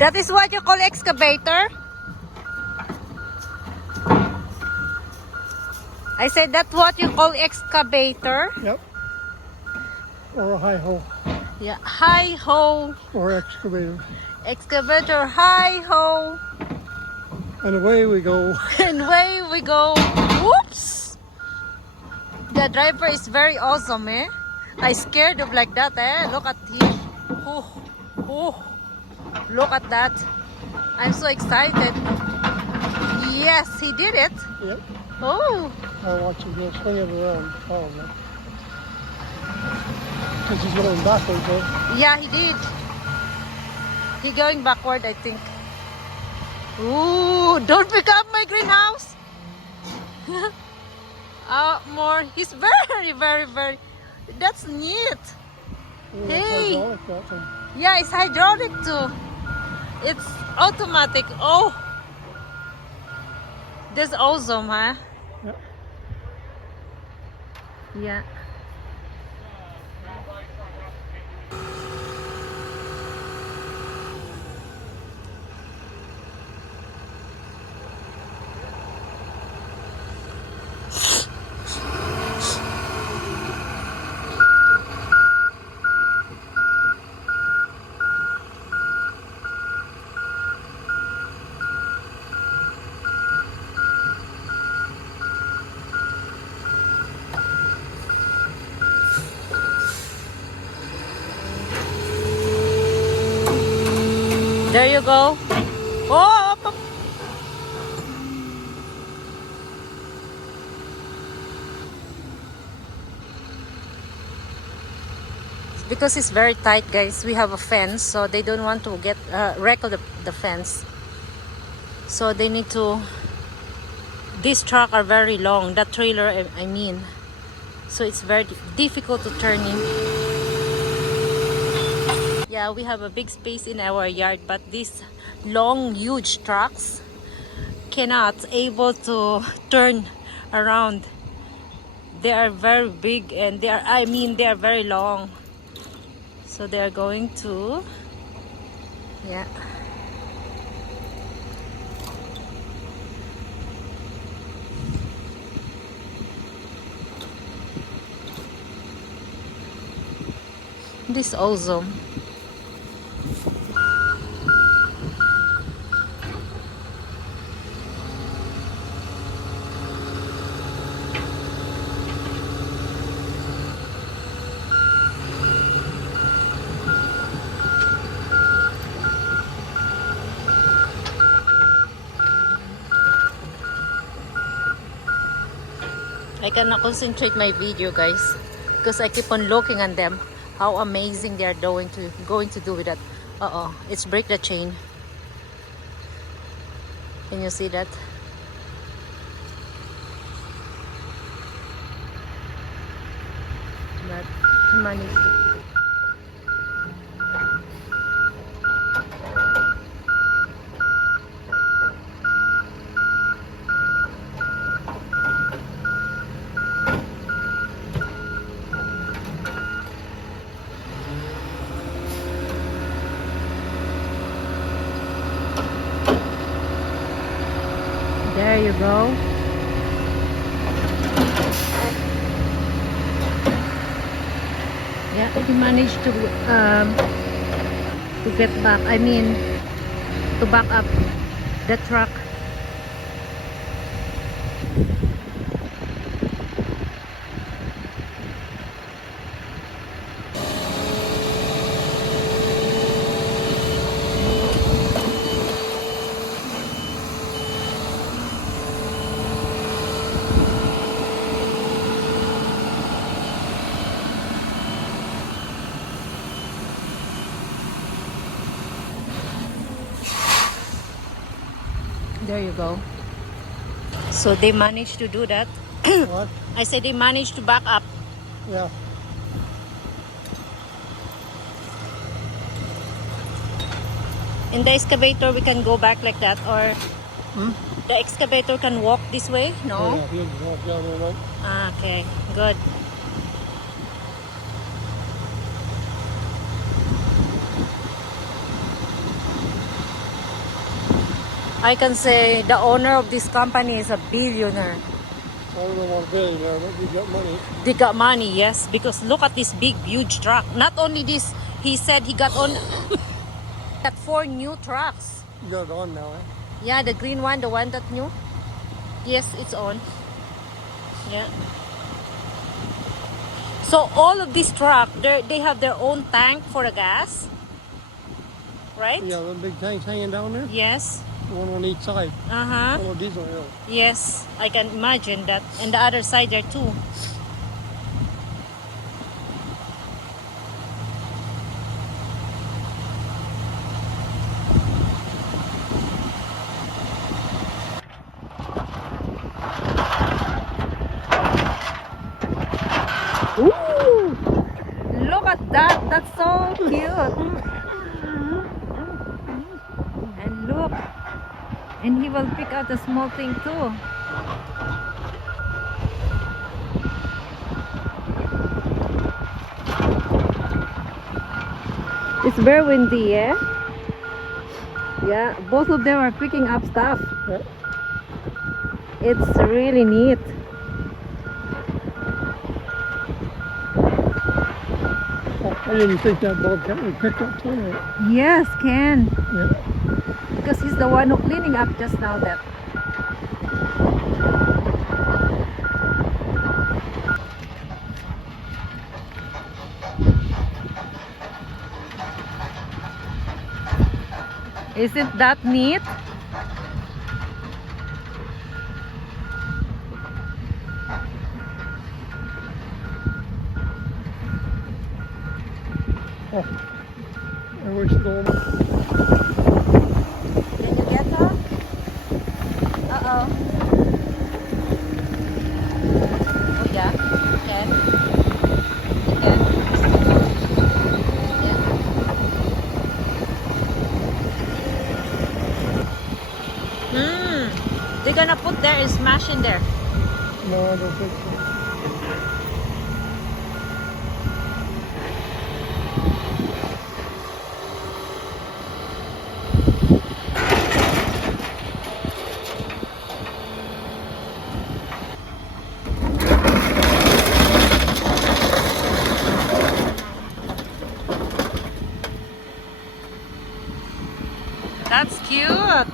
That is what you call excavator? I said that's what you call excavator? Yep. Or a hi-ho. Yeah, hi-ho. Or excavator. Excavator, hi-ho. And away we go. And away we go. Whoops! The driver is very awesome, eh? I scared of like that, eh? Look at him. Oh, oh. Look at that. I'm so excited. Yes, he did it. Yep. Oh. I'll watch him go swing it around. Probably. Because he's going backwards, though. Yeah, he did. He going backward, I think. Ooh, don't pick up my greenhouse. More. He's very, very, very. That's neat. Ooh, Hey. hydraulic, that thing. Yeah, it's hydraulic too. It's automatic. Oh, that's awesome, huh? Yep. Yeah. There you go. Oh! Because it's very tight, guys. We have a fence, so they don't want to get wreck the fence. So they need to. These trucks are very long. That trailer, I mean. So it's very difficult to turn in. Yeah, we have a big space in our yard, but these long, huge trucks cannot able to turn around. They are very big and they are very long. So they are going to, yeah. This is awesome. I cannot concentrate my video, guys, because I keep on looking at them. How amazing they are going to do with that. It's break the chain. Can you see that? But money. There you go. Yeah, he managed to get back. I mean, to back up the truck. There you go. So they managed to do that. What? I said they managed to back up. Yeah. In the excavator, we can go back like that, or the excavator can walk this way. No. Yeah, you can walk down there, right? Ah, okay, good. I can say the owner of this company is a billionaire. I don't know what billionaire, but we got money. They got money, yes, because look at this big, huge truck. Not only this, he said he got on got 4 new trucks. You got it on now, eh? Yeah, the green one, the one that new. Yes, it's on. Yeah. So all of these trucks, they have their own tank for the gas, right? Yeah, the big tanks hanging down there. Yes. One on each side. Uh-huh. Full of diesel, yeah. Yes, I can imagine that. And the other side there too. Ooh! Look at that! That's so cute! And look! And he will pick out a small thing too. It's very windy, yeah? Yeah, both of them are picking up stuff. Yeah. It's really neat. I didn't think that bobcat would pick up too. Yes, can. Yeah. Because he's the one who cleaning up just now that. Isn't that neat? Oh, I wish it all. Can you get her? Uh-oh. Oh yeah, you can. You can. Yeah. They're gonna put their smash in there. No, I don't think so. That's cute.